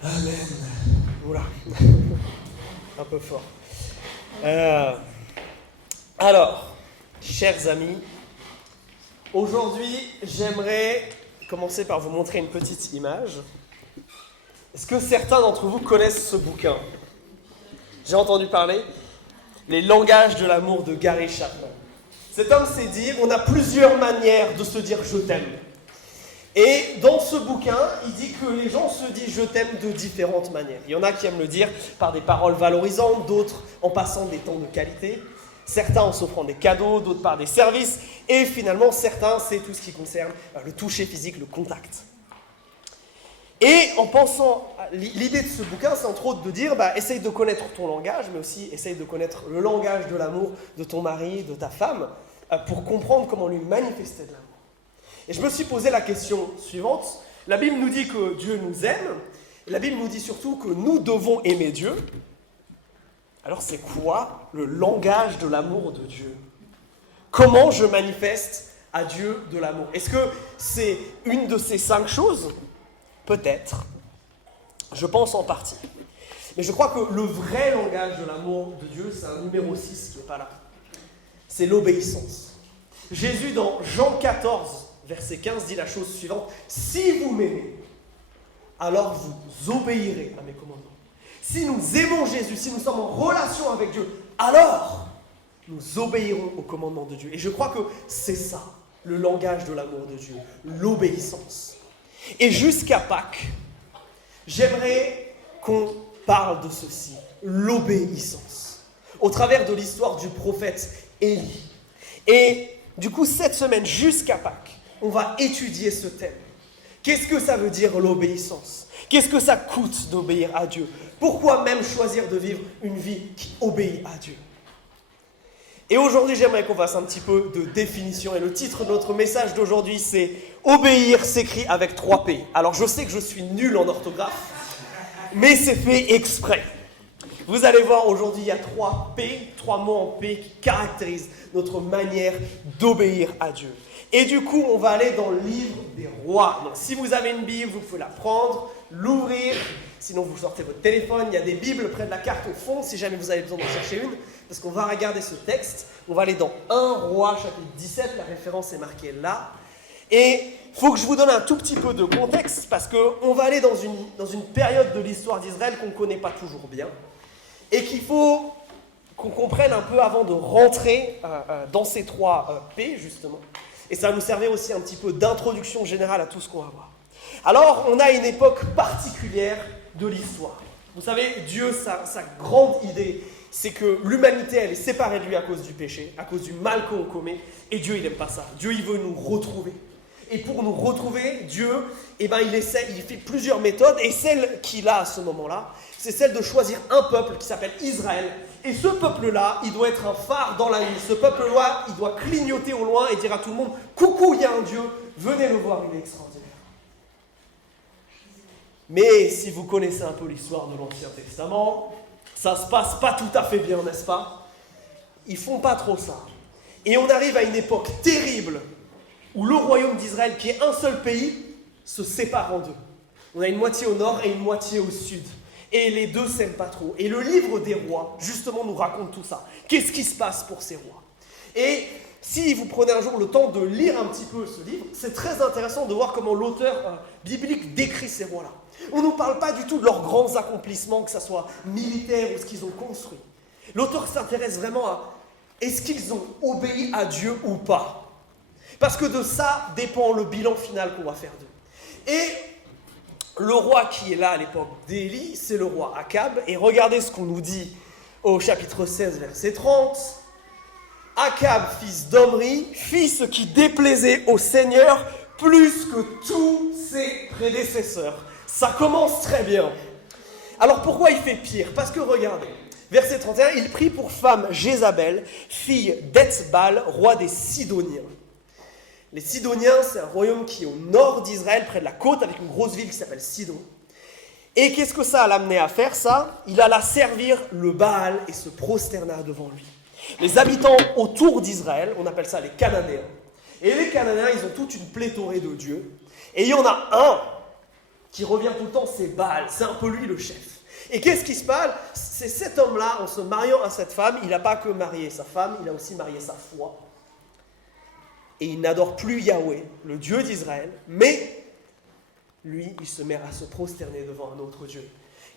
Amen. Oula, un peu fort. Alors, chers amis, aujourd'hui, j'aimerais commencer par vous montrer une petite image. Est-ce que certains d'entre vous connaissent ce bouquin? J'ai entendu parler Les langages de l'amour de Gary Chapman. Cet homme s'est dit, on a plusieurs manières de se dire « je t'aime ». Et dans ce bouquin, il dit que les gens se disent « je t'aime » de différentes manières. Il y en a qui aiment le dire par des paroles valorisantes, d'autres en passant des temps de qualité, certains en s'offrant des cadeaux, d'autres par des services, et finalement certains, c'est tout ce qui concerne le toucher physique, le contact. Et en pensant, l'idée de ce bouquin, c'est entre autres de dire, essaye de connaître ton langage, mais aussi essaye de connaître le langage de l'amour de ton mari, de ta femme, pour comprendre comment lui manifester de l'amour. Et je me suis posé la question suivante. La Bible nous dit que Dieu nous aime, et la Bible nous dit surtout que nous devons aimer Dieu. Alors c'est quoi le langage de l'amour de Dieu? Comment je manifeste à Dieu de l'amour? Est-ce que c'est une de ces 5 choses? Peut-être. Je pense en partie. Mais je crois que le vrai langage de l'amour de Dieu, c'est un numéro 6 qui n'est pas là. C'est l'obéissance. Jésus, dans Jean 14, verset 15, dit la chose suivante. « Si vous m'aimez, alors vous obéirez à mes commandements. » Si nous aimons Jésus, si nous sommes en relation avec Dieu, alors nous obéirons aux commandements de Dieu. Et je crois que c'est ça, le langage de l'amour de Dieu, l'obéissance. Et jusqu'à Pâques, j'aimerais qu'on parle de ceci, l'obéissance, au travers de l'histoire du prophète Élie. Et du coup, cette semaine, jusqu'à Pâques, on va étudier ce thème. Qu'est-ce que ça veut dire l'obéissance? Qu'est-ce que ça coûte d'obéir à Dieu? Pourquoi même choisir de vivre une vie qui obéit à Dieu? Et aujourd'hui, j'aimerais qu'on fasse un petit peu de définition. Et le titre de notre message d'aujourd'hui, c'est « Obéir s'écrit avec 3 P ». Alors, je sais que je suis nul en orthographe, mais c'est fait exprès. Vous allez voir, aujourd'hui, il y a 3 P, 3 mots en P qui caractérisent notre manière d'obéir à Dieu. Et du coup, on va aller dans le livre des rois. Donc, si vous avez une Bible, vous pouvez la prendre, l'ouvrir. Sinon, vous sortez votre téléphone. Il y a des Bibles près de la carte au fond, si jamais vous avez besoin d'en chercher une. Parce qu'on va regarder ce texte. On va aller dans 1 Roi, chapitre 17. La référence est marquée là. Et il faut que je vous donne un tout petit peu de contexte, parce qu'on va aller dans une période de l'histoire d'Israël qu'on ne connaît pas toujours bien. Et qu'il faut qu'on comprenne un peu avant de rentrer dans ces 3 P, justement. Et ça va nous servir aussi un petit peu d'introduction générale à tout ce qu'on va voir. Alors, on a une époque particulière de l'histoire. Vous savez, Dieu, sa grande idée, c'est que l'humanité, elle est séparée de lui à cause du péché, à cause du mal qu'on commet. Et Dieu, il n'aime pas ça. Dieu, il veut nous retrouver. Et pour nous retrouver, Dieu, il fait plusieurs méthodes. Et celle qu'il a à ce moment-là, c'est celle de choisir un peuple qui s'appelle Israël. Et ce peuple-là, il doit être un phare dans la nuit. Ce peuple-là, il doit clignoter au loin et dire à tout le monde « Coucou, il y a un Dieu, venez le voir, il est extraordinaire. » Mais si vous connaissez un peu l'histoire de l'Ancien Testament, ça se passe pas tout à fait bien, n'est-ce pas? Ils font pas trop ça. Et on arrive à une époque terrible où le royaume d'Israël, qui est un seul pays, se sépare en 2. On a une moitié au nord et une moitié au sud. Et les 2 ne s'aiment pas trop. Et le livre des rois, justement, nous raconte tout ça. Qu'est-ce qui se passe pour ces rois? Et si vous prenez un jour le temps de lire un petit peu ce livre, c'est très intéressant de voir comment l'auteur biblique décrit ces rois-là. On ne nous parle pas du tout de leurs grands accomplissements, que ce soit militaires ou ce qu'ils ont construit. L'auteur s'intéresse vraiment à est-ce qu'ils ont obéi à Dieu ou pas? Parce que de ça dépend le bilan final qu'on va faire d'eux. Et le roi qui est là à l'époque d'Élie, c'est le roi Akab. Et regardez ce qu'on nous dit au chapitre 16, verset 30. Akab, fils d'Omri, fit ce qui déplaisait au Seigneur plus que tous ses prédécesseurs. Ça commence très bien. Alors pourquoi il fait pire? Parce que regardez, verset 31, il prit pour femme Jézabel, fille d'Etzbal, roi des Sidoniens. Les Sidoniens, c'est un royaume qui est au nord d'Israël, près de la côte, avec une grosse ville qui s'appelle Sidon. Et qu'est-ce que ça a l'amené à faire, ça? Il alla servir le Baal et se prosterna devant lui. Les habitants autour d'Israël, on appelle ça les Cananéens. Et les Cananéens, ils ont toute une pléthorée de dieux. Et il y en a un qui revient tout le temps, c'est Baal. C'est un peu lui le chef. Et qu'est-ce qui se passe? C'est cet homme-là, en se mariant à cette femme, il n'a pas que marié sa femme, il a aussi marié sa foi. Et il n'adore plus Yahweh, le Dieu d'Israël, mais lui, il se met à se prosterner devant un autre Dieu.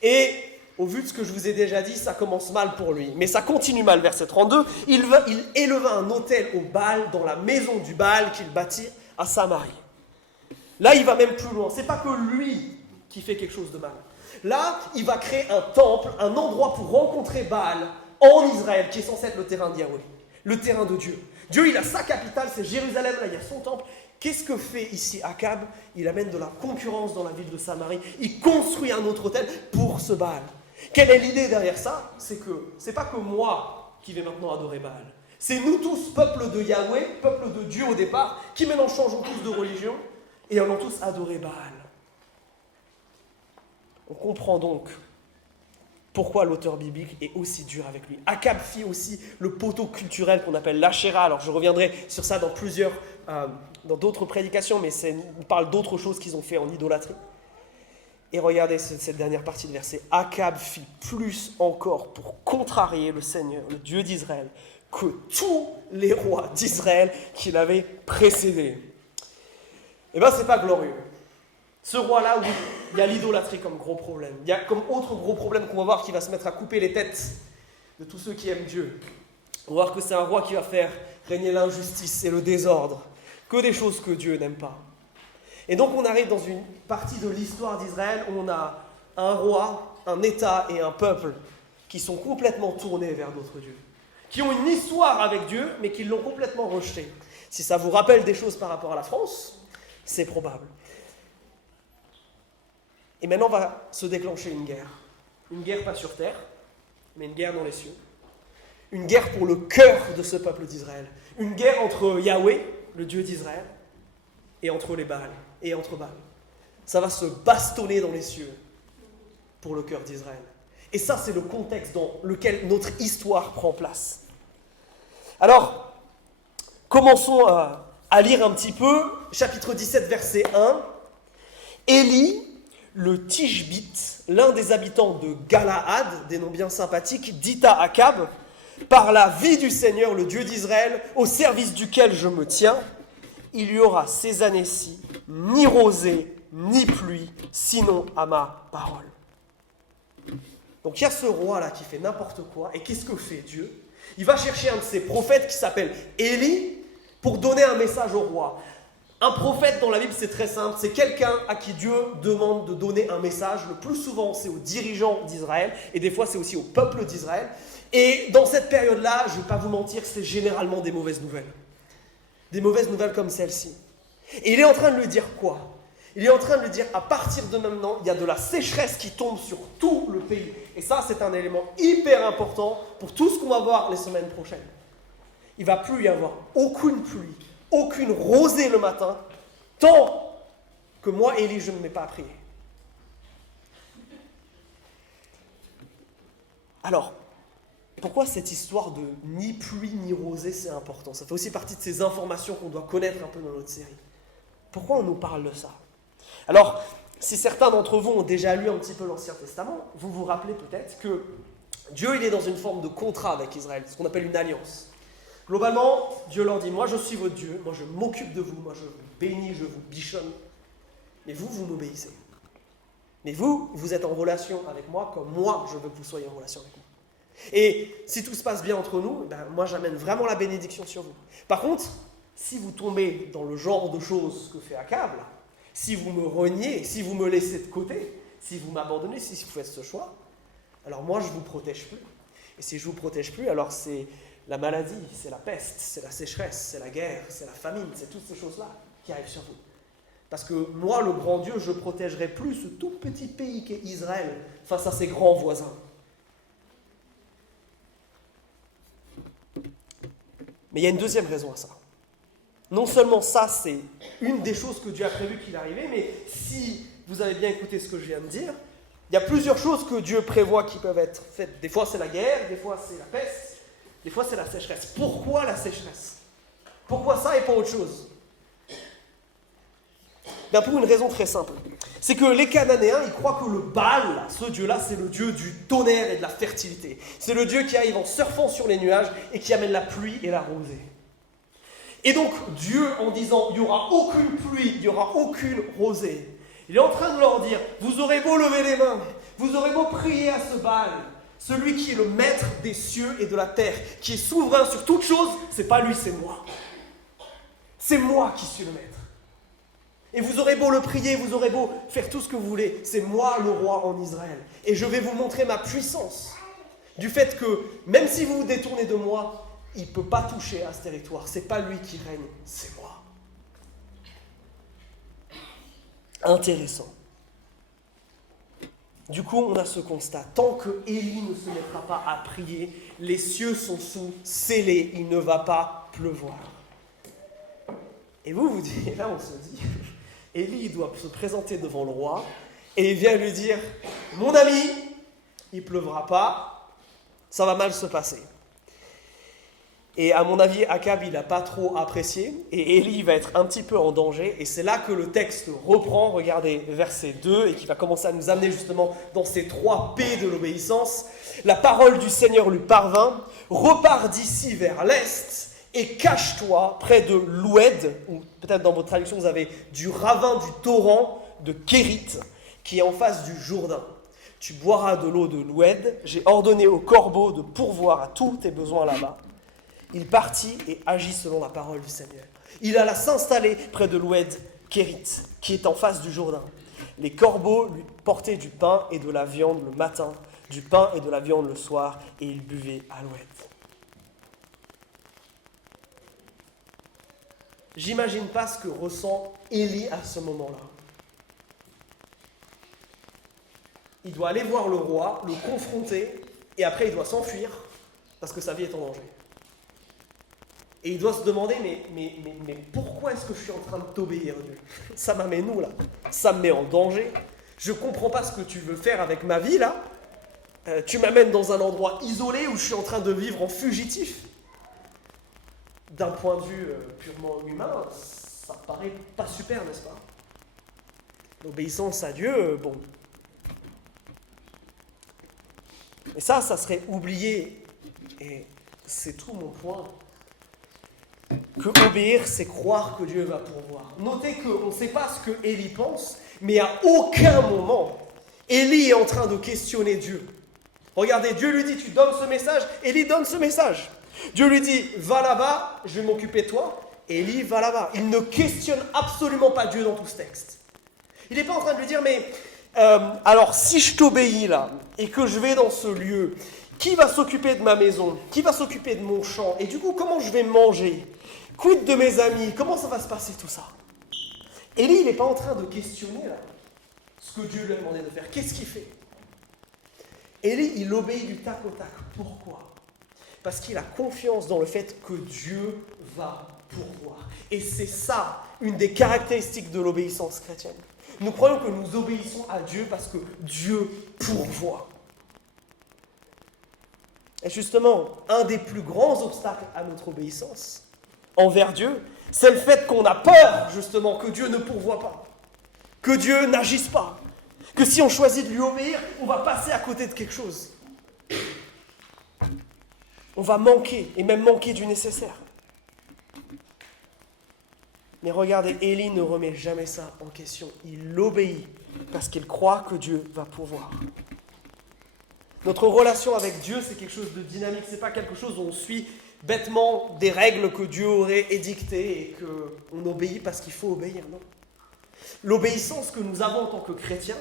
Et au vu de ce que je vous ai déjà dit, ça commence mal pour lui. Mais ça continue mal, verset 32. Il éleva un autel au Baal dans la maison du Baal qu'il bâtit à Samarie. Là, il va même plus loin. C'est pas que lui qui fait quelque chose de mal. Là, il va créer un temple, un endroit pour rencontrer Baal en Israël, qui est censé être le terrain de Yahweh, le terrain de Dieu. Dieu, il a sa capitale, c'est Jérusalem, là, il y a son temple. Qu'est-ce que fait ici Akab? Il amène de la concurrence dans la ville de Samarie. Il construit un autre autel pour ce Baal. Quelle est l'idée derrière ça? C'est pas que moi qui vais maintenant adorer Baal. C'est nous tous, peuple de Yahweh, peuple de Dieu au départ, qui maintenant changeons tous de religion et allons tous adorer Baal. On comprend donc pourquoi l'auteur biblique est aussi dur avec lui. Akab fit aussi le poteau culturel qu'on appelle l'Ashéra. Alors je reviendrai sur ça dans d'autres prédications, mais on parle d'autres choses qu'ils ont fait en idolâtrie. Et regardez cette dernière partie de verset. Akab fit plus encore pour contrarier le Seigneur, le Dieu d'Israël, que tous les rois d'Israël qui l'avaient précédé. Eh bien, c'est pas glorieux. Ce roi-là, où il y a l'idolâtrie comme gros problème. Il y a comme autre gros problème qu'on va voir qui va se mettre à couper les têtes de tous ceux qui aiment Dieu. On va voir que c'est un roi qui va faire régner l'injustice et le désordre, que des choses que Dieu n'aime pas. Et donc on arrive dans une partie de l'histoire d'Israël où on a un roi, un État et un peuple qui sont complètement tournés vers d'autres dieux, qui ont une histoire avec Dieu, mais qui l'ont complètement rejeté. Si ça vous rappelle des choses par rapport à la France, c'est probable. Et maintenant va se déclencher une guerre pas sur terre, mais une guerre dans les cieux, une guerre pour le cœur de ce peuple d'Israël, une guerre entre Yahweh, le Dieu d'Israël, et entre les Baals, et entre Baals. Ça va se bastonner dans les cieux pour le cœur d'Israël. Et ça, c'est le contexte dans lequel notre histoire prend place. Alors, commençons à lire un petit peu, chapitre 17, verset 1. Élie, le Tishbite, l'un des habitants de Galaad, des noms bien sympathiques, dit à Akab, « Par la vie du Seigneur, le Dieu d'Israël, au service duquel je me tiens, il y aura ces années-ci ni rosée, ni pluie, sinon à ma parole. » Donc il y a ce roi-là qui fait n'importe quoi, et qu'est-ce que fait Dieu? Il va chercher un de ses prophètes qui s'appelle Élie pour donner un message au roi. Un prophète dans la Bible, c'est très simple, c'est quelqu'un à qui Dieu demande de donner un message. Le plus souvent, c'est aux dirigeants d'Israël, et des fois, c'est aussi au peuple d'Israël. Et dans cette période-là, je ne vais pas vous mentir, c'est généralement des mauvaises nouvelles. Des mauvaises nouvelles comme celle-ci. Et il est en train de lui dire quoi? Il est en train de lui dire, à partir de maintenant, il y a de la sécheresse qui tombe sur tout le pays. Et ça, c'est un élément hyper important pour tout ce qu'on va voir les semaines prochaines. Il ne va plus y avoir aucune pluie, aucune rosée le matin, tant que moi, Élie, je ne m'ai pas prié. Alors, pourquoi cette histoire de ni pluie ni rosée, c'est important? Ça fait aussi partie de ces informations qu'on doit connaître un peu dans notre série. Pourquoi on nous parle de ça? Alors, si certains d'entre vous ont déjà lu un petit peu l'Ancien Testament, vous vous rappelez peut-être que Dieu, il est dans une forme de contrat avec Israël, ce qu'on appelle une alliance. Globalement, Dieu leur dit, moi je suis votre Dieu, moi je m'occupe de vous, moi je vous bénis, je vous bichonne, mais vous, vous m'obéissez. Mais vous, vous êtes en relation avec moi comme moi, je veux que vous soyez en relation avec moi. Et si tout se passe bien entre nous, ben, moi j'amène vraiment la bénédiction sur vous. Par contre, si vous tombez dans le genre de choses que fait Akab, si vous me reniez, si vous me laissez de côté, si vous m'abandonnez, si vous faites ce choix, alors moi je ne vous protège plus. Et si je ne vous protège plus, alors c'est la maladie, c'est la peste, c'est la sécheresse, c'est la guerre, c'est la famine, c'est toutes ces choses-là qui arrivent sur vous. Parce que moi, le grand Dieu, je protégerai plus ce tout petit pays qu'est Israël face à ses grands voisins. Mais il y a une deuxième raison à ça. Non seulement ça, c'est une des choses que Dieu a prévu qu'il arrivait, mais si vous avez bien écouté ce que je viens de dire, il y a plusieurs choses que Dieu prévoit qui peuvent être faites. Des fois, c'est la guerre, des fois, c'est la peste, des fois, c'est la sécheresse. Pourquoi la sécheresse? Pourquoi ça et pas autre chose? Bien pour une raison très simple. C'est que les Cananéens, ils croient que le Baal, ce Dieu-là, c'est le Dieu du tonnerre et de la fertilité. C'est le Dieu qui arrive en surfant sur les nuages et qui amène la pluie et la rosée. Et donc Dieu, en disant il n'y aura aucune pluie, il n'y aura aucune rosée, il est en train de leur dire, vous aurez beau lever les mains, vous aurez beau prier à ce Baal, celui qui est le maître des cieux et de la terre, qui est souverain sur toute chose, c'est pas lui, c'est moi. C'est moi qui suis le maître. Et vous aurez beau le prier, vous aurez beau faire tout ce que vous voulez, c'est moi le roi en Israël. Et je vais vous montrer ma puissance, du fait que même si vous vous détournez de moi, il ne peut pas toucher à ce territoire. C'est pas lui qui règne, c'est moi. Intéressant. Du coup, on a ce constat. Tant que Élie ne se mettra pas à prier, les cieux sont scellés, il ne va pas pleuvoir. Et vous dites, et là on se dit, Élie doit se présenter devant le roi, et il vient lui dire, mon ami, il ne pleuvra pas, ça va mal se passer. Et à mon avis, Akab, il n'a pas trop apprécié, et Élie va être un petit peu en danger, et c'est là que le texte reprend, regardez, verset 2, et qui va commencer à nous amener justement dans ces 3 P de l'obéissance. La parole du Seigneur lui parvint, repars d'ici vers l'est, et cache-toi près de l'Oued, ou peut-être dans votre traduction vous avez du ravin du torrent de Kérit, qui est en face du Jourdain. Tu boiras de l'eau de l'Oued, j'ai ordonné au corbeau de pourvoir à tous tes besoins là-bas. Il partit et agit selon la parole du Seigneur. Il alla s'installer près de l'Oued Kérit, qui est en face du Jourdain. Les corbeaux lui portaient du pain et de la viande le matin, du pain et de la viande le soir, et il buvait à l'Oued. J'imagine pas ce que ressent Élie à ce moment-là. Il doit aller voir le roi, le confronter, et après il doit s'enfuir, parce que sa vie est en danger. Et il doit se demander, mais pourquoi est-ce que je suis en train de t'obéir, Dieu ? Ça m'amène où, là ? Ça me met en danger. Je ne comprends pas ce que tu veux faire avec ma vie, là. Tu m'amènes dans un endroit isolé où je suis en train de vivre en fugitif. D'un point de vue purement humain, ça paraît pas super, n'est-ce pas ? L'obéissance à Dieu, bon. Et ça serait oublié. Et c'est tout mon point. Que obéir, c'est croire que Dieu va pourvoir. Notez qu'on ne sait pas ce que Élie pense, mais à aucun moment, Élie est en train de questionner Dieu. Regardez, Dieu lui dit, tu donnes ce message, Élie donne ce message. Dieu lui dit, va là-bas, je vais m'occuper de toi. Élie va là-bas. Il ne questionne absolument pas Dieu dans tout ce texte. Il n'est pas en train de lui dire, mais alors si je t'obéis là, et que je vais dans ce lieu, qui va s'occuper de ma maison ? Qui va s'occuper de mon champ ? Et du coup, comment je vais manger ? Quid de mes amis ? Comment ça va se passer tout ça ? Élie, il n'est pas en train de questionner là, ce que Dieu lui a demandé de faire. Qu'est-ce qu'il fait ? Élie, il obéit du tac au tac. Pourquoi ? Parce qu'il a confiance dans le fait que Dieu va pourvoir. Et c'est ça, une des caractéristiques de l'obéissance chrétienne. Nous croyons que nous obéissons à Dieu parce que Dieu pourvoit. Et justement, un des plus grands obstacles à notre obéissance envers Dieu, c'est le fait qu'on a peur, justement, que Dieu ne pourvoie pas, que Dieu n'agisse pas, que si on choisit de lui obéir, on va passer à côté de quelque chose. On va manquer, et même manquer du nécessaire. Mais regardez, Élie ne remet jamais ça en question. Il obéit parce qu'il croit que Dieu va pourvoir. Notre relation avec Dieu, c'est quelque chose de dynamique. Ce n'est pas quelque chose où on suit bêtement des règles que Dieu aurait édictées et qu'on obéit parce qu'il faut obéir. Non. L'obéissance que nous avons en tant que chrétiens,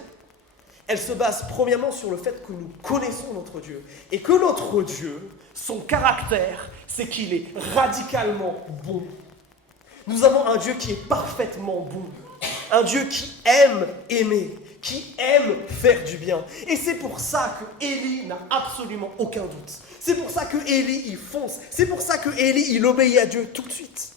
elle se base premièrement sur le fait que nous connaissons notre Dieu. Et que notre Dieu, son caractère, c'est qu'il est radicalement bon. Nous avons un Dieu qui est parfaitement bon. Un Dieu qui aime aimer, qui aime faire du bien. Et c'est pour ça que Élie n'a absolument aucun doute. C'est pour ça que Élie, il fonce. C'est pour ça que Élie, il obéit à Dieu tout de suite.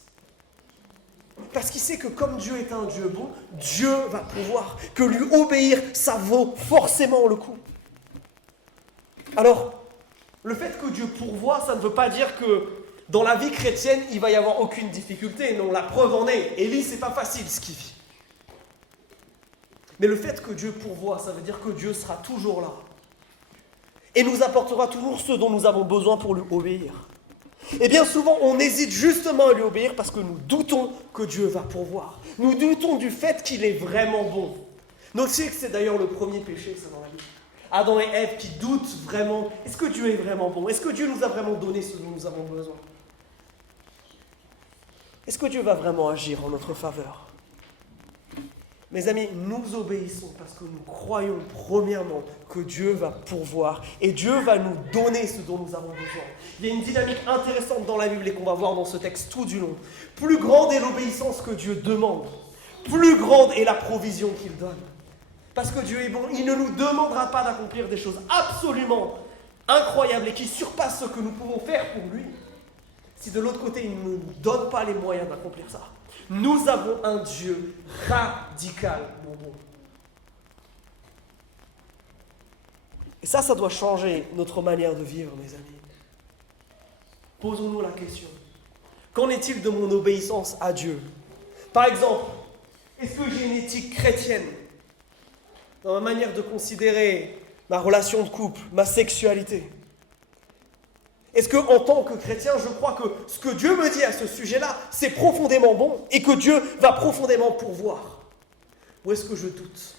Parce qu'il sait que comme Dieu est un Dieu bon, Dieu va pouvoir. Que lui obéir, ça vaut forcément le coup. Alors, le fait que Dieu pourvoit, ça ne veut pas dire que dans la vie chrétienne, il va y avoir aucune difficulté. Non, la preuve en est. Élie, c'est pas facile ce qu'il vit. Mais le fait que Dieu pourvoit, ça veut dire que Dieu sera toujours là. Et nous apportera toujours ce dont nous avons besoin pour lui obéir. Et bien souvent, on hésite justement à lui obéir parce que nous doutons que Dieu va pourvoir. Nous doutons du fait qu'il est vraiment bon. Notez que c'est d'ailleurs le premier péché, ça, dans la Bible. Adam et Ève qui doutent vraiment. Est-ce que Dieu est vraiment bon? Est-ce que Dieu nous a vraiment donné ce dont nous avons besoin? Est-ce que Dieu va vraiment agir en notre faveur? Mes amis, nous obéissons parce que nous croyons premièrement que Dieu va pourvoir et Dieu va nous donner ce dont nous avons besoin. Il y a une dynamique intéressante dans la Bible et qu'on va voir dans ce texte tout du long. Plus grande est l'obéissance que Dieu demande, plus grande est la provision qu'il donne. Parce que Dieu est bon, il ne nous demandera pas d'accomplir des choses absolument incroyables et qui surpassent ce que nous pouvons faire pour lui, si de l'autre côté il ne nous donne pas les moyens d'accomplir ça. Nous avons un Dieu radicalement bon. Et ça doit changer notre manière de vivre, mes amis. Posons-nous la question. Qu'en est-il de mon obéissance à Dieu? Par exemple, est-ce que j'ai une éthique chrétienne dans ma manière de considérer ma relation de couple, ma sexualité? Est-ce qu'en tant que chrétien, je crois que ce que Dieu me dit à ce sujet-là, c'est profondément bon et que Dieu va profondément pourvoir? Ou est-ce que je doute?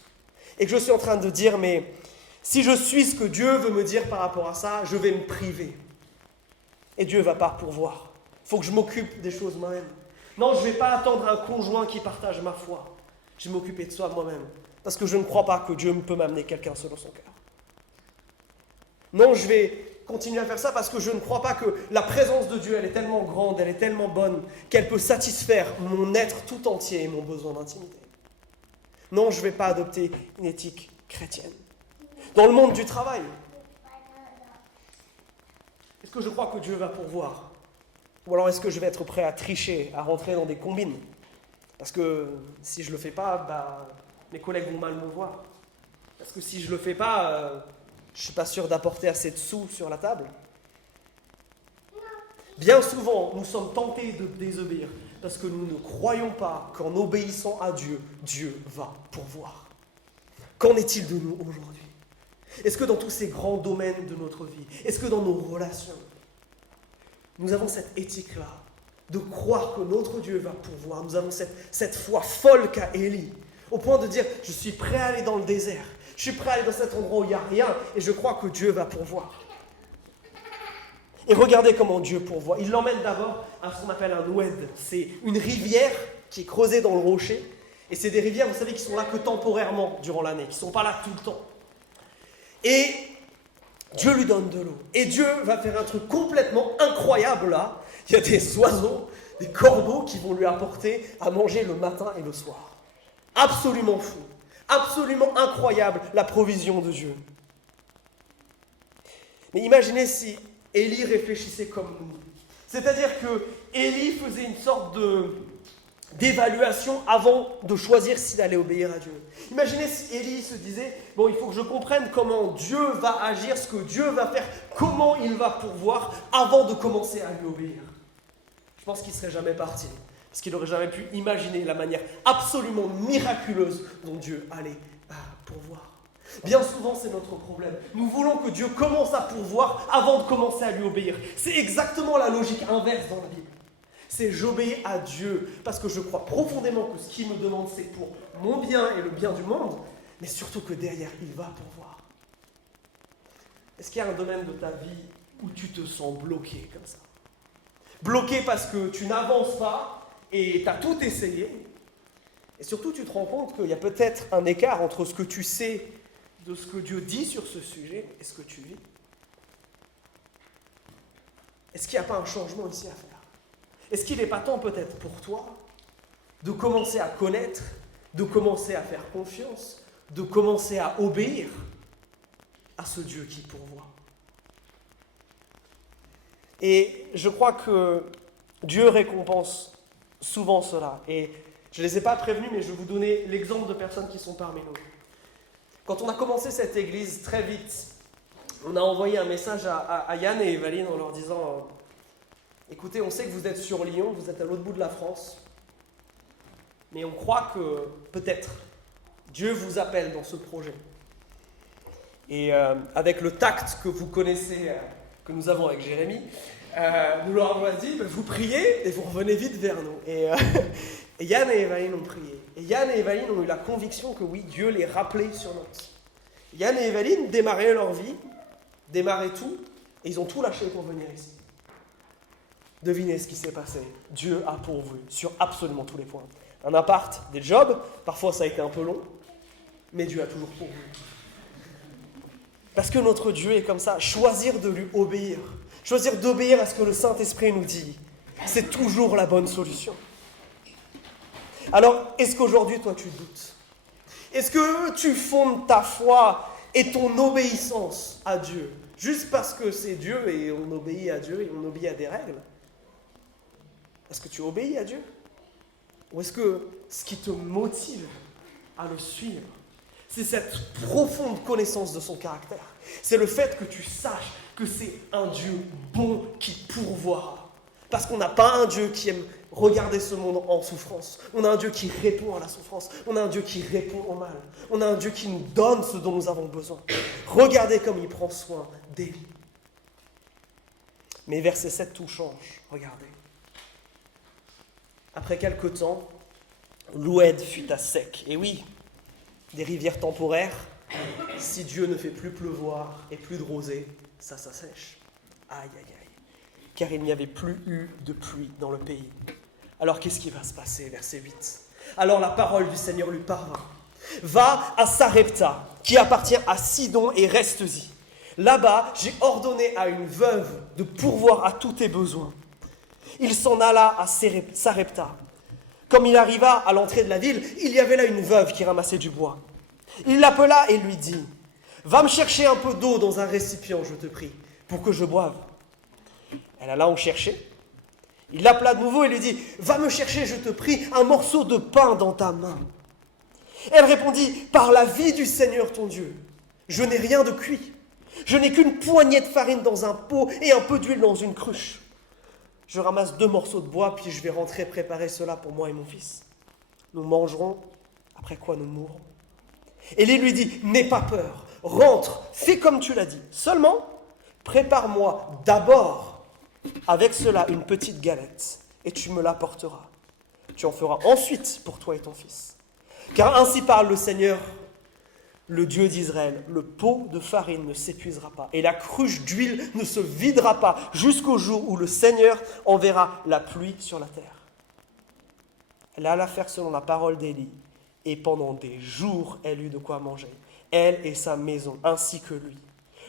Et que je suis en train de dire, mais si je suis ce que Dieu veut me dire par rapport à ça, je vais me priver. Et Dieu ne va pas pourvoir. Il faut que je m'occupe des choses moi-même. Non, je ne vais pas attendre un conjoint qui partage ma foi. Je vais m'occuper de soi moi-même. Parce que je ne crois pas que Dieu peut m'amener quelqu'un selon son cœur. Non, je vais continuer à faire ça parce que je ne crois pas que la présence de Dieu, elle est tellement grande, elle est tellement bonne, qu'elle peut satisfaire mon être tout entier et mon besoin d'intimité. Non, je ne vais pas adopter une éthique chrétienne. Dans le monde du travail, est-ce que je crois que Dieu va pourvoir? Ou alors est-ce que je vais être prêt à tricher, à rentrer dans des combines? Parce que si je ne le fais pas, mes collègues vont mal me voir. Parce que si je ne le fais pas, je ne suis pas sûr d'apporter assez de sous sur la table. Bien souvent, nous sommes tentés de désobéir parce que nous ne croyons pas qu'en obéissant à Dieu, Dieu va pourvoir. Qu'en est-il de nous aujourd'hui? Est-ce que dans tous ces grands domaines de notre vie, est-ce que dans nos relations, nous avons cette éthique-là de croire que notre Dieu va pourvoir? Nous avons cette foi folle qu'a Élie, au point de dire, je suis prêt à aller dans le désert, je suis prêt à aller dans cet endroit où il n'y a rien, et je crois que Dieu va pourvoir. Et regardez comment Dieu pourvoit. Il l'emmène d'abord à ce qu'on appelle un oued. C'est une rivière qui est creusée dans le rocher, et c'est des rivières, vous savez, qui sont là que temporairement durant l'année, qui ne sont pas là tout le temps. Et Dieu lui donne de l'eau. Et Dieu va faire un truc complètement incroyable là. Il y a des oiseaux, des corbeaux qui vont lui apporter à manger le matin et le soir. Absolument fou. Absolument incroyable la provision de Dieu. Mais imaginez si Élie réfléchissait comme nous. C'est-à-dire que Élie faisait une sorte d'évaluation avant de choisir s'il allait obéir à Dieu. Imaginez si Élie se disait, bon, il faut que je comprenne comment Dieu va agir, ce que Dieu va faire, comment il va pourvoir avant de commencer à lui obéir. Je pense qu'il ne serait jamais parti, parce qu'il n'aurait jamais pu imaginer la manière absolument miraculeuse dont Dieu allait pourvoir. Bien souvent, c'est notre problème. Nous voulons que Dieu commence à pourvoir avant de commencer à lui obéir. C'est exactement la logique inverse dans la Bible. C'est j'obéis à Dieu parce que je crois profondément que ce qu'il me demande, c'est pour mon bien et le bien du monde, mais surtout que derrière, il va pourvoir. Est-ce qu'il y a un domaine de ta vie où tu te sens bloqué comme ça? Bloqué parce que tu n'avances pas et tu as tout essayé. Et surtout, tu te rends compte qu'il y a peut-être un écart entre ce que tu sais de ce que Dieu dit sur ce sujet et ce que tu vis. Est-ce qu'il n'y a pas un changement ici à faire? Est-ce qu'il n'est pas temps peut-être pour toi de commencer à connaître, de commencer à faire confiance, de commencer à obéir à ce Dieu qui pourvoit? Et je crois que Dieu récompense souvent cela. Et je ne les ai pas prévenus, mais je vais vous donner l'exemple de personnes qui sont parmi nous. Quand on a commencé cette église, très vite, on a envoyé un message à Yann et Evaline en leur disant écoutez, on sait que vous êtes sur Lyon, vous êtes à l'autre bout de la France, mais on croit que peut-être Dieu vous appelle dans ce projet. Et avec le tact que vous connaissez, que nous avons avec Jérémie, nous leur avons dit, vous priez et vous revenez vite vers nous. Et Yann et Evaline ont prié. Et Yann et Evaline ont eu la conviction que oui, Dieu les rappelait sur Nantes. Yann et Evaline démarraient leur vie, démarraient tout, et ils ont tout lâché pour venir ici. Devinez ce qui s'est passé. Dieu a pourvu sur absolument tous les points. Un appart, des jobs, parfois ça a été un peu long, mais Dieu a toujours pourvu. Parce que notre Dieu est comme ça, choisir de lui obéir, choisir d'obéir à ce que le Saint-Esprit nous dit, c'est toujours la bonne solution. Alors, est-ce qu'aujourd'hui, toi, tu doutes? Est-ce que tu fondes ta foi et ton obéissance à Dieu juste parce que c'est Dieu et on obéit à Dieu et on obéit à des règles? Est-ce que tu obéis à Dieu? Ou est-ce que ce qui te motive à le suivre, c'est cette profonde connaissance de son caractère? C'est le fait que tu saches que c'est un Dieu bon qui pourvoira. Parce qu'on n'a pas un Dieu qui aime regarder ce monde en souffrance. On a un Dieu qui répond à la souffrance. On a un Dieu qui répond au mal. On a un Dieu qui nous donne ce dont nous avons besoin. Regardez comme il prend soin d'Élie. Mais verset 7, tout change. Regardez. Après quelque temps, l'Oued fut à sec. Et oui, des rivières temporaires, si Dieu ne fait plus pleuvoir et plus de rosée, ça s'assèche. Aïe, aïe, aïe. Car il n'y avait plus eu de pluie dans le pays. Alors qu'est-ce qui va se passer, verset 8? Alors la parole du Seigneur lui parvint. Va à Sarepta, qui appartient à Sidon, et reste-y. Là-bas, j'ai ordonné à une veuve de pourvoir à tous tes besoins. Il s'en alla à Sarepta. Comme il arriva à l'entrée de la ville, il y avait là une veuve qui ramassait du bois. Il l'appela et lui dit, « Va me chercher un peu d'eau dans un récipient, je te prie, pour que je boive. » Elle alla en chercher. Il l'appela de nouveau et lui dit, « Va me chercher, je te prie, un morceau de pain dans ta main. » Elle répondit, « Par la vie du Seigneur ton Dieu, je n'ai rien de cuit. Je n'ai qu'une poignée de farine dans un pot et un peu d'huile dans une cruche. Je ramasse 2 morceaux de bois, puis je vais rentrer préparer cela pour moi et mon fils. Nous mangerons, après quoi nous mourrons. » Élie lui dit, « N'aie pas peur, rentre, fais comme tu l'as dit. Seulement, prépare-moi d'abord avec cela une petite galette, et tu me l'apporteras. Tu en feras ensuite pour toi et ton fils. Car ainsi parle le Seigneur, le Dieu d'Israël, le pot de farine ne s'épuisera pas, et la cruche d'huile ne se videra pas, jusqu'au jour où le Seigneur enverra la pluie sur la terre. » Elle alla faire selon la parole d'Élie, et pendant des jours, elle eut de quoi manger, elle et sa maison, ainsi que lui.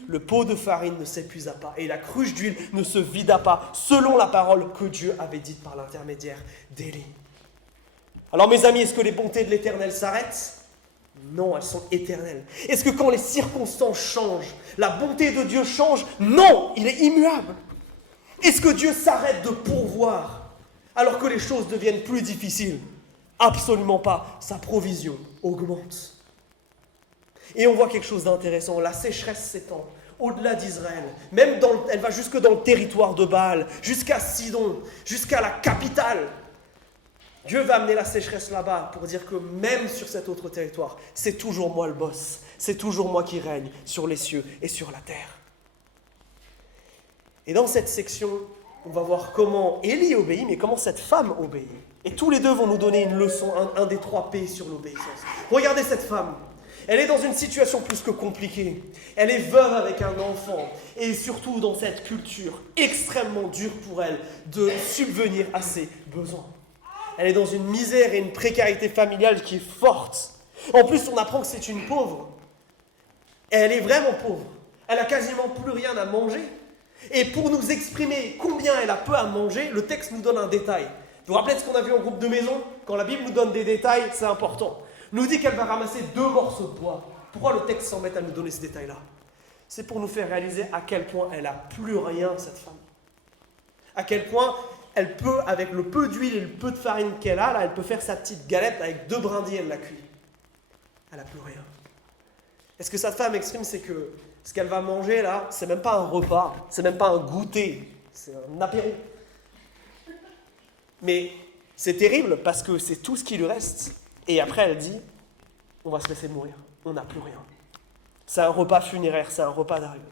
Le pot de farine ne s'épuisa pas, et la cruche d'huile ne se vida pas, selon la parole que Dieu avait dite par l'intermédiaire d'Élie. Alors mes amis, est-ce que les bontés de l'Éternel s'arrêtent? Non, elles sont éternelles. Est-ce que quand les circonstances changent, la bonté de Dieu change? Non, il est immuable. Est-ce que Dieu s'arrête de pourvoir alors que les choses deviennent plus difficiles? Absolument pas. Sa provision augmente. Et on voit quelque chose d'intéressant. La sécheresse s'étend au-delà d'Israël. Même elle va jusque dans le territoire de Baal, jusqu'à Sidon, jusqu'à la capitale. Dieu va amener la sécheresse là-bas pour dire que même sur cet autre territoire, c'est toujours moi le boss. C'est toujours moi qui règne sur les cieux et sur la terre. Et dans cette section, on va voir comment Élie obéit, mais comment cette femme obéit. Et tous les deux vont nous donner une leçon, un des 3 P sur l'obéissance. Regardez cette femme. Elle est dans une situation plus que compliquée. Elle est veuve avec un enfant. Et surtout dans cette culture extrêmement dure pour elle de subvenir à ses besoins. Elle est dans une misère et une précarité familiale qui est forte. En plus, on apprend que c'est une pauvre. Et elle est vraiment pauvre. Elle a quasiment plus rien à manger. Et pour nous exprimer combien elle a peu à manger, le texte nous donne un détail. Vous vous rappelez de ce qu'on a vu en groupe de maison? Quand la Bible nous donne des détails, c'est important. Nous dit qu'elle va ramasser 2 morceaux de bois. Pourquoi le texte s'embête à nous donner ce détail-là? C'est pour nous faire réaliser à quel point elle n'a plus rien, cette femme. À quel point elle peut, avec le peu d'huile et le peu de farine qu'elle a, là, elle peut faire sa petite galette avec 2 brindilles, elle la cuit. Elle n'a plus rien. Et ce que cette femme exprime, c'est que ce qu'elle va manger là, c'est même pas un repas, c'est même pas un goûter, c'est un apéro. Mais c'est terrible parce que c'est tout ce qui lui reste. Et après elle dit, on va se laisser mourir. On n'a plus rien. C'est un repas funéraire, c'est un repas d'arrivée.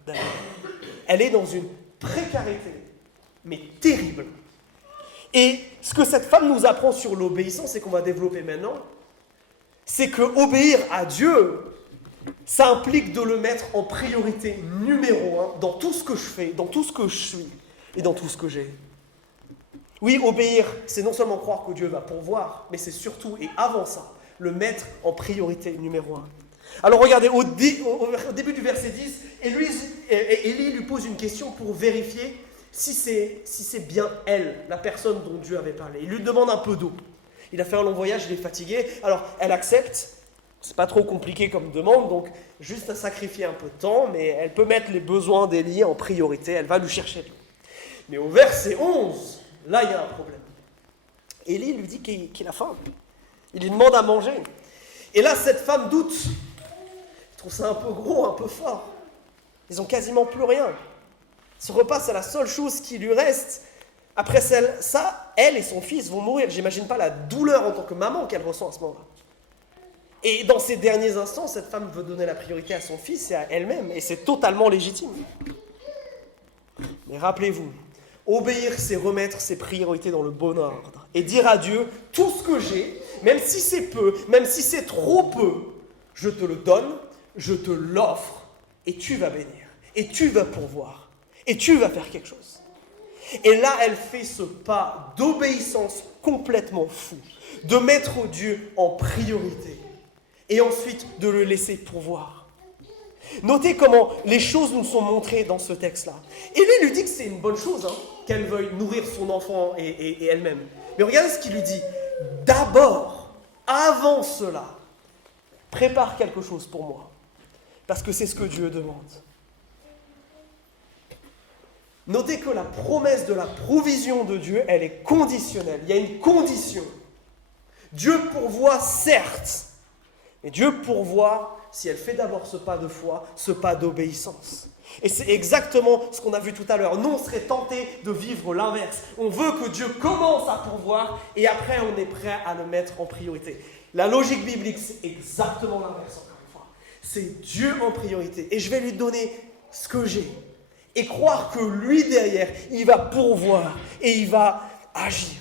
Elle est dans une précarité, mais terrible. Et ce que cette femme nous apprend sur l'obéissance, et qu'on va développer maintenant, c'est que obéir à Dieu, ça implique de le mettre en priorité numéro 1 dans tout ce que je fais, dans tout ce que je suis et dans tout ce que j'ai. Oui, obéir, c'est non seulement croire que Dieu va pourvoir, mais c'est surtout et avant ça, le mettre en priorité numéro 1. Alors regardez, au début du verset 10, Élie lui pose une question pour vérifier si c'est bien elle, la personne dont Dieu avait parlé. Il lui demande un peu d'eau. Il a fait un long voyage, il est fatigué. Alors elle accepte, c'est pas trop compliqué comme demande, donc juste à sacrifier un peu de temps, mais elle peut mettre les besoins d'Élie en priorité, elle va lui chercher de l'eau. Mais au verset 11, là il y a un problème. Élie lui dit qu'il a faim. Il lui demande à manger. Et là, cette femme doute. Elle trouve ça un peu gros, un peu fort. Ils n'ont quasiment plus rien. Ce repas, c'est la seule chose qui lui reste. Après ça, elle et son fils vont mourir. J'imagine pas la douleur en tant que maman qu'elle ressent à ce moment-là. Et dans ces derniers instants, cette femme veut donner la priorité à son fils et à elle-même. Et c'est totalement légitime. Mais rappelez-vous, obéir, c'est remettre ses priorités dans le bon ordre. Et dire à Dieu, tout ce que j'ai, même si c'est peu, même si c'est trop peu, je te le donne, je te l'offre, et tu vas bénir, et tu vas pourvoir, et tu vas faire quelque chose. Et là, elle fait ce pas d'obéissance complètement fou, de mettre Dieu en priorité, et ensuite de le laisser pourvoir. Notez comment les choses nous sont montrées dans ce texte-là. Élie lui dit que c'est une bonne chose, qu'elle veuille nourrir son enfant et elle-même. Mais regardez ce qu'il lui dit. D'abord, avant cela, prépare quelque chose pour moi. Parce que c'est ce que Dieu demande. Notez que la promesse de la provision de Dieu, elle est conditionnelle. Il y a une condition. Dieu pourvoit, certes, mais Dieu pourvoit si elle fait d'abord ce pas de foi, ce pas d'obéissance. Et c'est exactement ce qu'on a vu tout à l'heure. Nous, on serait tentés de vivre l'inverse. On veut que Dieu commence à pourvoir et après, on est prêt à le mettre en priorité. La logique biblique, c'est exactement l'inverse, encore une fois. C'est Dieu en priorité. Et je vais lui donner ce que j'ai. Et croire que lui, derrière, il va pourvoir et il va agir.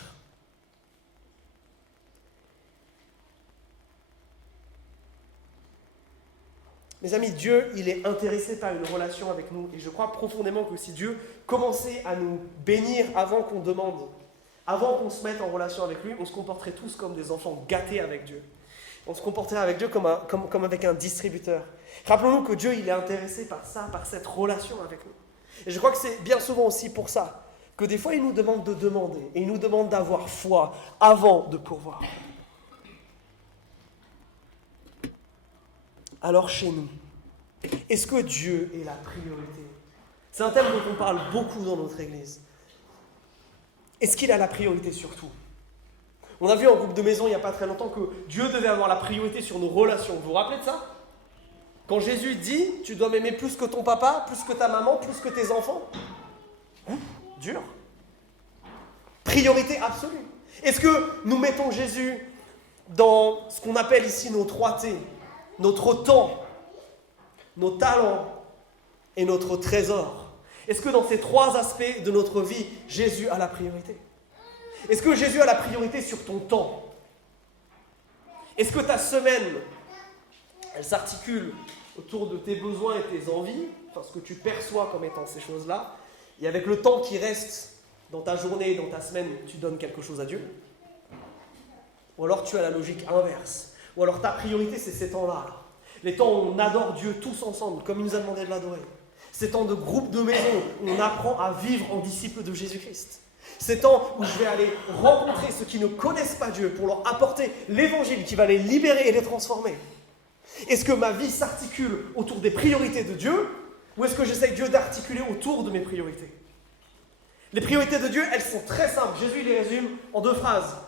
Mes amis, Dieu, il est intéressé par une relation avec nous. Et je crois profondément que si Dieu commençait à nous bénir avant qu'on demande, avant qu'on se mette en relation avec lui, on se comporterait tous comme des enfants gâtés avec Dieu. On se comporterait avec Dieu comme avec un distributeur. Rappelons-nous que Dieu, il est intéressé par ça, par cette relation avec nous. Et je crois que c'est bien souvent aussi pour ça que des fois, il nous demande de demander. Et il nous demande d'avoir foi avant de pourvoir. Alors chez nous, est-ce que Dieu est la priorité? C'est un thème dont on parle beaucoup dans notre Église. Est-ce qu'il a la priorité sur tout? On a vu en groupe de maison il n'y a pas très longtemps que Dieu devait avoir la priorité sur nos relations. Vous vous rappelez de ça? Quand Jésus dit, tu dois m'aimer plus que ton papa, plus que ta maman, plus que tes enfants. Dur. Priorité absolue. Est-ce que nous mettons Jésus dans ce qu'on appelle ici nos 3T? Notre temps, nos talents et notre trésor. Est-ce que dans ces 3 aspects de notre vie, Jésus a la priorité? Est-ce que Jésus a la priorité sur ton temps? Est-ce que ta semaine, elle s'articule autour de tes besoins et tes envies, enfin ce que tu perçois comme étant ces choses-là, et avec le temps qui reste dans ta journée et dans ta semaine, tu donnes quelque chose à Dieu? Ou alors tu as la logique inverse? Ou alors ta priorité, c'est ces temps-là. Les temps où on adore Dieu tous ensemble, comme il nous a demandé de l'adorer. Ces temps de groupe de maison où on apprend à vivre en disciples de Jésus-Christ. Ces temps où je vais aller rencontrer ceux qui ne connaissent pas Dieu pour leur apporter l'évangile qui va les libérer et les transformer. Est-ce que ma vie s'articule autour des priorités de Dieu ou est-ce que j'essaye Dieu d'articuler autour de mes priorités? Les priorités de Dieu, elles sont très simples. Jésus les résume en 2 phrases.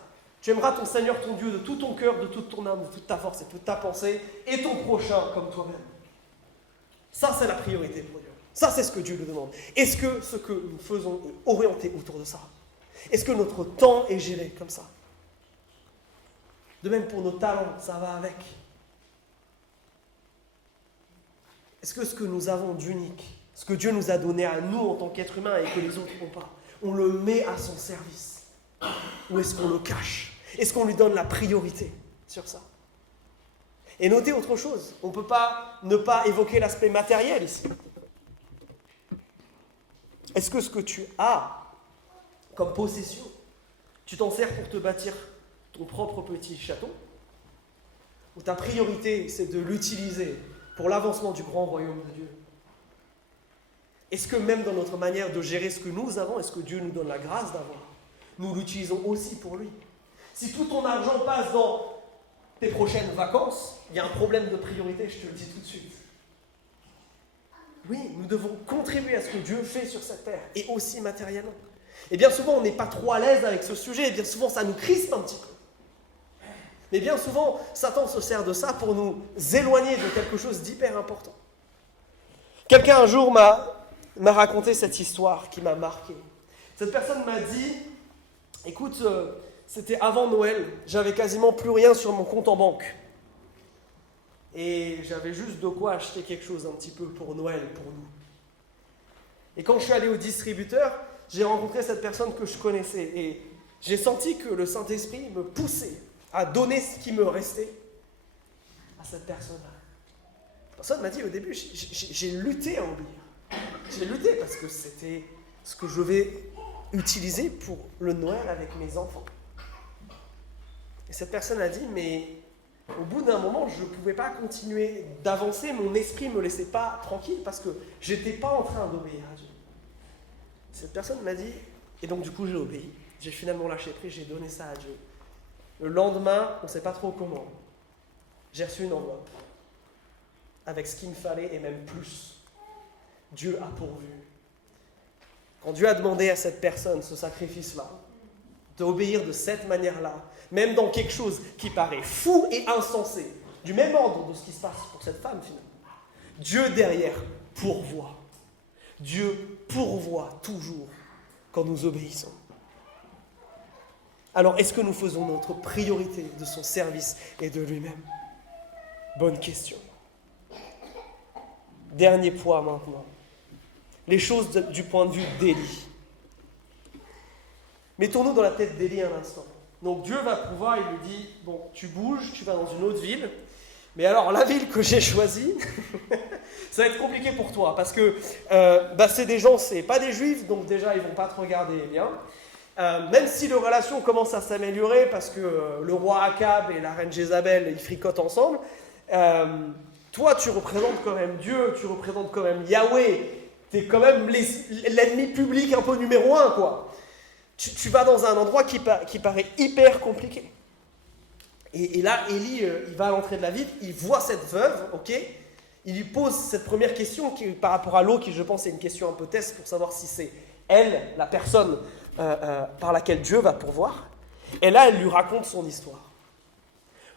Tu aimeras ton Seigneur, ton Dieu, de tout ton cœur, de toute ton âme, de toute ta force et toute ta pensée, et ton prochain comme toi-même. Ça, c'est la priorité pour Dieu. Ça, c'est ce que Dieu nous demande. Est-ce que ce que nous faisons est orienté autour de ça? Est-ce que notre temps est géré comme ça? De même pour nos talents, ça va avec. Est-ce que ce que nous avons d'unique, ce que Dieu nous a donné à nous en tant qu'êtres humains et que les autres n'ont pas, on le met à son service? Ou est-ce qu'on le cache? Est-ce qu'on lui donne la priorité sur ça? Et notez autre chose, on ne peut pas ne pas évoquer l'aspect matériel ici. Est-ce que ce que tu as comme possession, tu t'en sers pour te bâtir ton propre petit château? Ou ta priorité, c'est de l'utiliser pour l'avancement du grand royaume de Dieu? Est-ce que même dans notre manière de gérer ce que nous avons, est-ce que Dieu nous donne la grâce d'avoir? Nous l'utilisons aussi pour lui. Si tout ton argent passe dans tes prochaines vacances, il y a un problème de priorité, je te le dis tout de suite. Oui, nous devons contribuer à ce que Dieu fait sur cette terre, et aussi matériellement. Et bien souvent, on n'est pas trop à l'aise avec ce sujet, et bien souvent, ça nous crispe un petit peu. Mais bien souvent, Satan se sert de ça pour nous éloigner de quelque chose d'hyper important. Quelqu'un un jour m'a raconté cette histoire qui m'a marqué. Cette personne m'a dit, écoute, c'était avant Noël, j'avais quasiment plus rien sur mon compte en banque. Et j'avais juste de quoi acheter quelque chose un petit peu pour Noël, pour nous. Et quand je suis allé au distributeur, j'ai rencontré cette personne que je connaissais. Et j'ai senti que le Saint-Esprit me poussait à donner ce qui me restait à cette personne-là. La personne m'a dit au début, j'ai lutté à obéir. J'ai lutté parce que c'était ce que je vais utiliser pour le Noël avec mes enfants. Et cette personne a dit, mais au bout d'un moment, je ne pouvais pas continuer d'avancer, mon esprit ne me laissait pas tranquille parce que je n'étais pas en train d'obéir à Dieu. Cette personne m'a dit, et donc du coup j'ai obéi, j'ai finalement lâché prise, j'ai donné ça à Dieu. Le lendemain, on ne sait pas trop comment, j'ai reçu une enveloppe avec ce qu'il me fallait et même plus. Dieu a pourvu. Quand Dieu a demandé à cette personne ce sacrifice-là, d'obéir de cette manière-là, même dans quelque chose qui paraît fou et insensé, du même ordre de ce qui se passe pour cette femme finalement, Dieu derrière pourvoit. Dieu pourvoit toujours quand nous obéissons. Alors, est-ce que nous faisons notre priorité de son service et de lui-même? Bonne question. Dernier point maintenant. Les choses du point de vue d'Élie. Mettons-nous dans la tête d'Élie un instant. Donc Dieu va pouvoir, il lui dit, bon, tu bouges, tu vas dans une autre ville, mais alors la ville que j'ai choisie, ça va être compliqué pour toi, parce que c'est des gens, c'est pas des juifs, donc déjà ils vont pas te regarder bien. Même si les relations commencent à s'améliorer, parce que le roi Akab et la reine Jézabel, ils fricotent ensemble, toi tu représentes quand même Dieu, tu représentes quand même Yahweh, t'es quand même l'ennemi public un peu numéro 1, quoi. Tu vas dans un endroit qui paraît hyper compliqué. Et là, Élie, il va à l'entrée de la ville, il voit cette veuve, ok. Il lui pose cette première question qui, par rapport à l'eau, qui je pense est une question un peu test pour savoir si c'est elle, la personne par laquelle Dieu va pourvoir. Et là, elle lui raconte son histoire.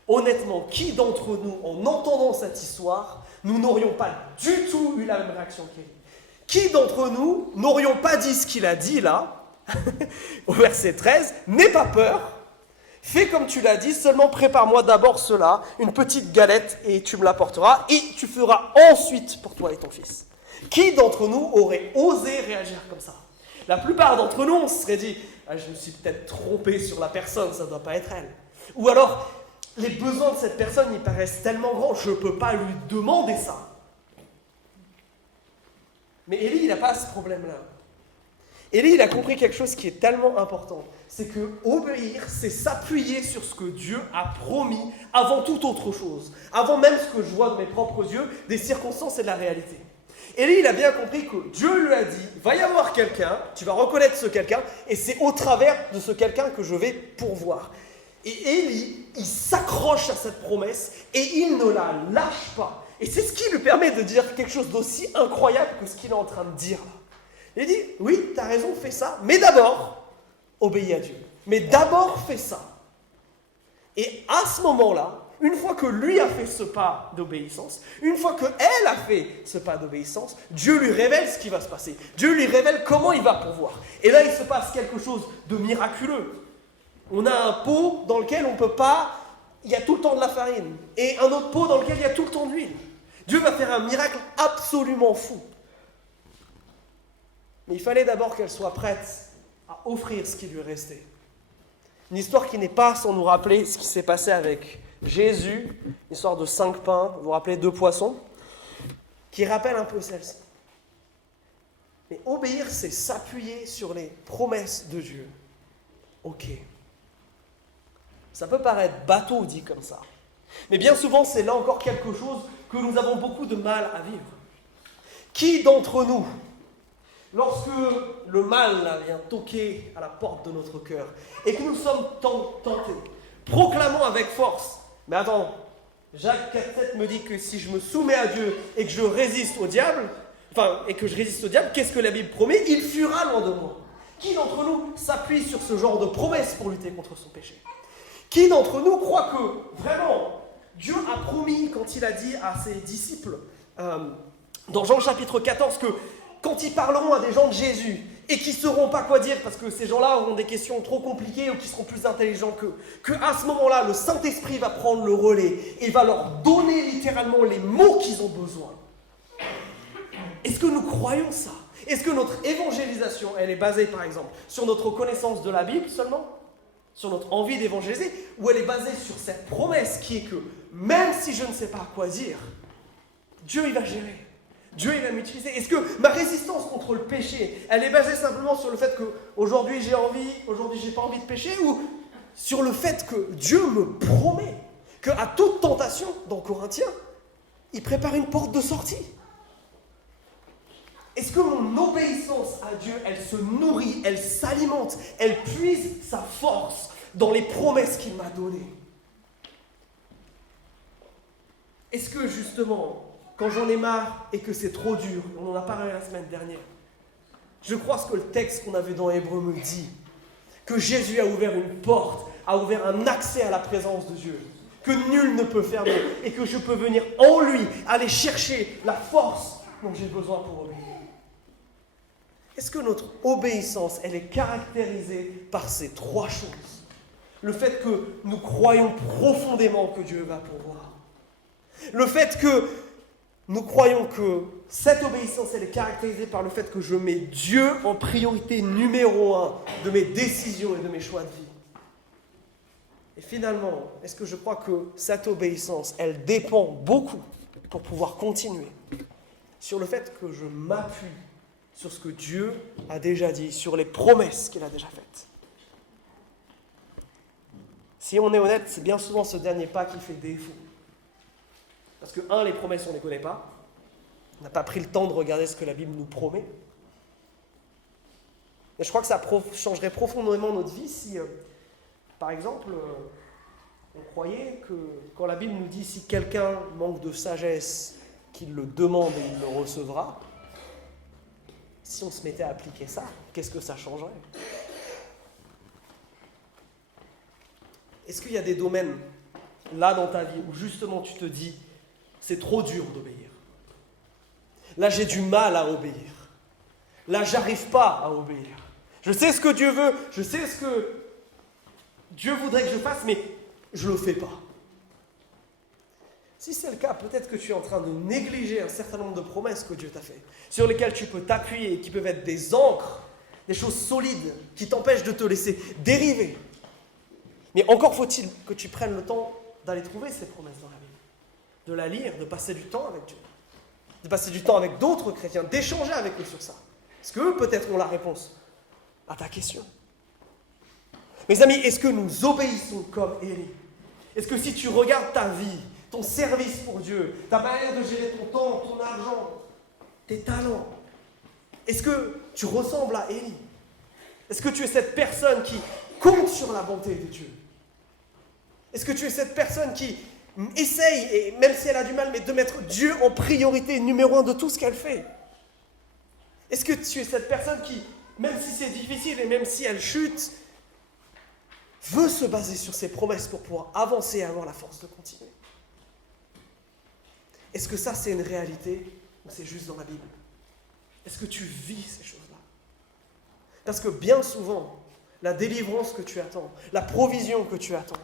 Honnêtement, qui d'entre nous, en entendant cette histoire, nous n'aurions pas du tout eu la même réaction qu'Élie? Qui d'entre nous n'aurions pas dit ce qu'il a dit là, au verset 13, « N'aie pas peur, fais comme tu l'as dit, seulement prépare-moi d'abord cela, une petite galette, et tu me l'apporteras, et tu feras ensuite pour toi et ton fils. » Qui d'entre nous aurait osé réagir comme ça? La plupart d'entre nous, on se serait dit, ah, je me suis peut-être trompé sur la personne, ça ne doit pas être elle. Ou alors, les besoins de cette personne, ils paraissent tellement grands, je ne peux pas lui demander ça. Mais Élie, il n'a pas ce problème-là. Élie, il a compris quelque chose qui est tellement important. C'est que obéir, c'est s'appuyer sur ce que Dieu a promis avant toute autre chose. Avant même ce que je vois de mes propres yeux, des circonstances et de la réalité. Élie, il a bien compris que Dieu lui a dit, va y avoir quelqu'un, tu vas reconnaître ce quelqu'un, et c'est au travers de ce quelqu'un que je vais pourvoir. Et Élie, il s'accroche à cette promesse, et il ne la lâche pas. Et c'est ce qui lui permet de dire quelque chose d'aussi incroyable que ce qu'il est en train de dire là. Il dit, oui, tu as raison, fais ça, mais d'abord, obéis à Dieu. Mais d'abord, fais ça. Et à ce moment-là, une fois que lui a fait ce pas d'obéissance, une fois qu'elle a fait ce pas d'obéissance, Dieu lui révèle ce qui va se passer. Dieu lui révèle comment il va pourvoir. Et là, il se passe quelque chose de miraculeux. On a un pot dans lequel on ne peut pas... Il y a tout le temps de la farine. Et un autre pot dans lequel il y a tout le temps d'huile. Dieu va faire un miracle absolument fou. Mais il fallait d'abord qu'elle soit prête à offrir ce qui lui restait. Une histoire qui n'est pas sans nous rappeler ce qui s'est passé avec Jésus, une histoire de 5 pains, vous vous rappelez 2 poissons, qui rappelle un peu celle-ci. Mais obéir, c'est s'appuyer sur les promesses de Dieu. Ok. Ça peut paraître bateau dit comme ça. Mais bien souvent, c'est là encore quelque chose que nous avons beaucoup de mal à vivre. Qui d'entre nous, lorsque le mal là, vient toquer à la porte de notre cœur et que nous sommes tentés, proclamons avec force, mais attends, Jacques 4,7 me dit que si je me soumets à Dieu et que je résiste au diable, qu'est-ce que la Bible promet? Il fuira loin de moi. Qui d'entre nous s'appuie sur ce genre de promesse pour lutter contre son péché? Qui d'entre nous croit que, vraiment, Dieu a promis, quand il a dit à ses disciples, dans Jean chapitre 14, que quand ils parleront à des gens de Jésus, et qui ne sauront pas quoi dire, parce que ces gens-là auront des questions trop compliquées, ou qui seront plus intelligents qu'eux, qu'à ce moment-là, le Saint-Esprit va prendre le relais, et va leur donner littéralement les mots qu'ils ont besoin. Est-ce que nous croyons ça? Est-ce que notre évangélisation, elle est basée, par exemple, sur notre connaissance de la Bible seulement? Sur notre envie d'évangéliser? Ou elle est basée sur cette promesse qui est que, même si je ne sais pas quoi dire, Dieu, il va gérer. Dieu, il va m'utiliser. Est-ce que ma résistance contre le péché, elle est basée simplement sur le fait qu'aujourd'hui j'ai envie, aujourd'hui j'ai pas envie de pécher, ou sur le fait que Dieu me promet qu'à toute tentation, dans Corinthiens, il prépare une porte de sortie? Est-ce que mon obéissance à Dieu, elle se nourrit, elle s'alimente, elle puise sa force dans les promesses qu'il m'a données? Est-ce que justement, quand j'en ai marre et que c'est trop dur, on en a parlé la semaine dernière, je crois ce que le texte qu'on avait dans Hébreux me dit, que Jésus a ouvert une porte, a ouvert un accès à la présence de Dieu, que nul ne peut fermer, et que je peux venir en lui, aller chercher la force dont j'ai besoin pour obéir. Est-ce que notre obéissance, elle est caractérisée par ces 3 choses? Le fait que nous croyons profondément que Dieu va pourvoir. Le fait que nous croyons que cette obéissance, elle est caractérisée par le fait que je mets Dieu en priorité numéro 1 de mes décisions et de mes choix de vie. Et finalement, est-ce que je crois que cette obéissance, elle dépend beaucoup, pour pouvoir continuer, sur le fait que je m'appuie sur ce que Dieu a déjà dit, sur les promesses qu'il a déjà faites. Si on est honnête, c'est bien souvent ce dernier pas qui fait défaut. Parce que, les promesses, on ne les connaît pas. On n'a pas pris le temps de regarder ce que la Bible nous promet. Et je crois que ça changerait profondément notre vie si, par exemple, on croyait que quand la Bible nous dit si quelqu'un manque de sagesse, qu'il le demande et il le recevra, si on se mettait à appliquer ça, qu'est-ce que ça changerait? Est-ce qu'il y a des domaines, là dans ta vie, où justement tu te dis, c'est trop dur d'obéir? Là, j'ai du mal à obéir. Là, j'arrive pas à obéir. Je sais ce que Dieu veut, je sais ce que Dieu voudrait que je fasse, mais je le fais pas. Si c'est le cas, peut-être que tu es en train de négliger un certain nombre de promesses que Dieu t'a faites, sur lesquelles tu peux t'appuyer et qui peuvent être des ancres, des choses solides qui t'empêchent de te laisser dériver. Mais encore faut-il que tu prennes le temps d'aller trouver ces promesses dans la Bible, de la lire, de passer du temps avec Dieu, de passer du temps avec d'autres chrétiens, d'échanger avec eux sur ça. Parce qu'eux, peut-être, ont la réponse à ta question. Mes amis, est-ce que nous obéissons comme Élie? Est-ce que si tu regardes ta vie, ton service pour Dieu, ta manière de gérer ton temps, ton argent, tes talents, est-ce que tu ressembles à Élie? Est-ce que tu es cette personne qui compte sur la bonté de Dieu? Est-ce que tu es cette personne qui essaye, et même si elle a du mal, mais de mettre Dieu en priorité numéro 1 de tout ce qu'elle fait? Est-ce que tu es cette personne qui, même si c'est difficile et même si elle chute, veut se baser sur ses promesses pour pouvoir avancer et avoir la force de continuer? Est-ce que ça, c'est une réalité ou c'est juste dans la Bible? Est-ce que tu vis ces choses-là? Parce que bien souvent, la délivrance que tu attends, la provision que tu attends,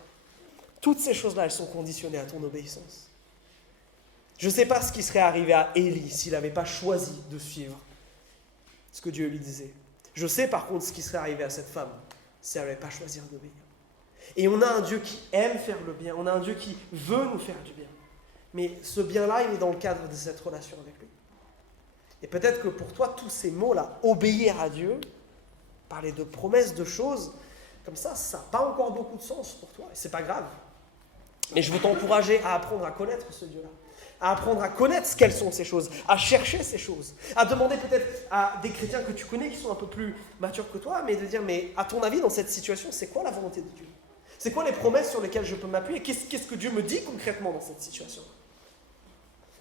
toutes ces choses-là, elles sont conditionnées à ton obéissance. Je ne sais pas ce qui serait arrivé à Élie s'il n'avait pas choisi de suivre ce que Dieu lui disait. Je sais par contre ce qui serait arrivé à cette femme si elle n'avait pas choisi d'obéir. Et on a un Dieu qui aime faire le bien, on a un Dieu qui veut nous faire du bien. Mais ce bien-là, il est dans le cadre de cette relation avec lui. Et peut-être que pour toi, tous ces mots-là, obéir à Dieu, parler de promesses, de choses, comme ça n'a pas encore beaucoup de sens pour toi. Et c'est pas grave. Mais je veux t'encourager à apprendre à connaître ce Dieu-là. À apprendre à connaître quelles sont ces choses, à chercher ces choses, à demander peut-être à des chrétiens que tu connais qui sont un peu plus matures que toi, mais de dire, mais à ton avis, dans cette situation, c'est quoi la volonté de Dieu ? C'est quoi les promesses sur lesquelles je peux m'appuyer ? Qu'est-ce que Dieu me dit concrètement dans cette situation ?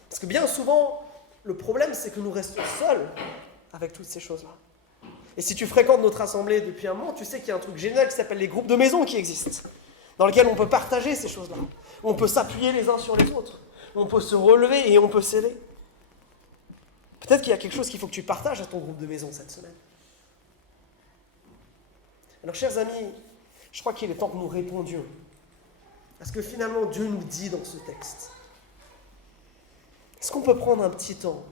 Parce que bien souvent, le problème, c'est que nous restons seuls avec toutes ces choses-là. Et si tu fréquentes notre assemblée depuis un moment, tu sais qu'il y a un truc génial qui s'appelle les groupes de maison qui existent, dans lesquels on peut partager ces choses-là. On peut s'appuyer les uns sur les autres. On peut se relever et on peut s'aider. Peut-être qu'il y a quelque chose qu'il faut que tu partages à ton groupe de maison cette semaine. Alors, chers amis, je crois qu'il est temps que nous répondions à ce que finalement Dieu nous dit dans ce texte. Est-ce qu'on peut prendre un petit temps ?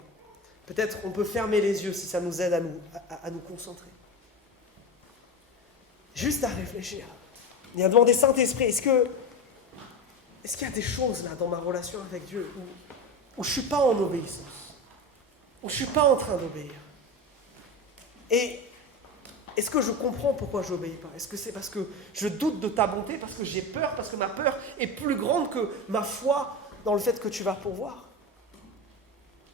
Peut-être on peut fermer les yeux si ça nous aide à nous concentrer. Juste à réfléchir et à demander Saint-Esprit, est-ce qu'il y a des choses là dans ma relation avec Dieu où je ne suis pas en obéissance, où je ne suis pas en train d'obéir ? Et est-ce que je comprends pourquoi je n'obéis pas ? Est-ce que c'est parce que je doute de ta bonté, parce que j'ai peur, parce que ma peur est plus grande que ma foi dans le fait que tu vas pourvoir ?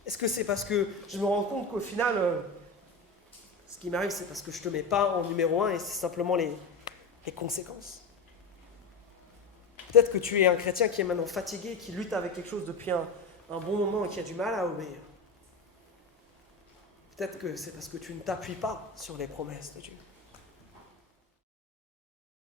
Est-ce que c'est parce que je me rends compte qu'au final, ce qui m'arrive, c'est parce que je ne te mets pas en numéro 1 et c'est simplement les conséquences ? Peut-être que tu es un chrétien qui est maintenant fatigué, qui lutte avec quelque chose depuis un bon moment et qui a du mal à obéir. Peut-être que c'est parce que tu ne t'appuies pas sur les promesses de Dieu.